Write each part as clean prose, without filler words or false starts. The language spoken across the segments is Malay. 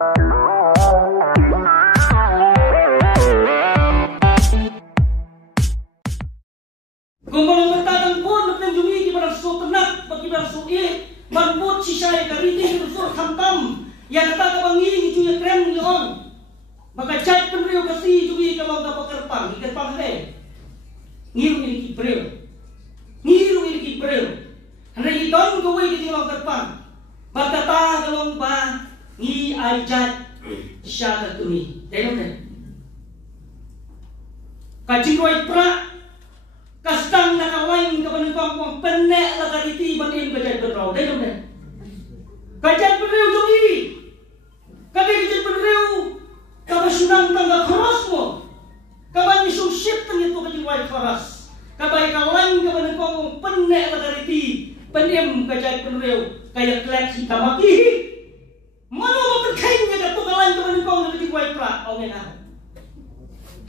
Kumpulan bertadang pun bertemu jumi di barang su tenak bagi barang su banbut sisai kariti rusur hantam yang kata kabangi itu ya krem ni on maka cat penriu kasi jumi kabang kapakerpang ikerpang le ngiru ini kibreu hendak idon kowe ki long kerpang berkata kalong ba ngi ajat syada tuni denom ne kaciroi pra kastang nakawang kapanengkong penek la kariti banin kajat berau denom ne kajat berau jogi kajat berau kabasunang tangga keras mo kaban isung ship tang itu kajiroi keras kabai kawan kapanengkong penek la kariti penem kajat berau kaya klek si tamaki mano maperkainnya ka tukalan kapanengkong kajiroi pra ongena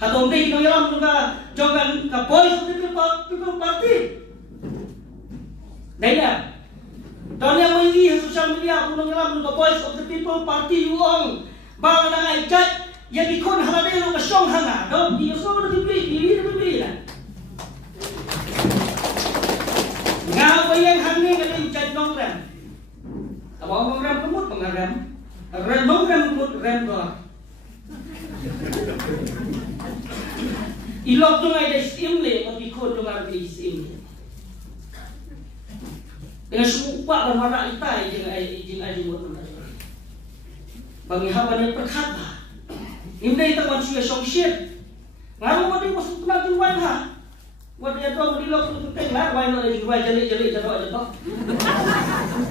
Hatong day no yalam nga jogan ka boys of the people party. Daya. Donya mai social media punong yalam ka boys of the people party uong bala na ay kat ya dikon halade no ka song hanga do di so no di na. Nga bayang hangni ka din chat nong ram. Abo ram kumut pangaram. Ram ram kumut ram do. Ilok tu ngai dah steam le, tapi kod tu ngai dah steam. Dengan sumpah dan marah kita jeng buat mana. Bagi hamba ni perkata, ini kita manusia songshit. Ngaru mati masuk kena tu wan ha. Buat dia tu ilok tu tenglah wan lah jeng wan jeli jatuh aja.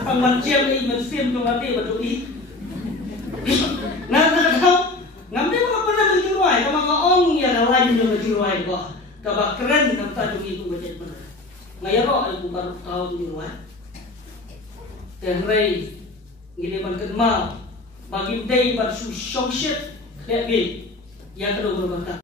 Pangmanciam ni steam tu mati betul ni. Nah tahu. Ngambil mga pernah berjiruai, kama kaong ya na lain yung berjiruai ko. Kaba keren ng tajong itu budget mo. Ngayon ro ay baru tahu berjiruai. Tenray gini man kenmal bagi day bar su shit, lihat yang kedua berkata.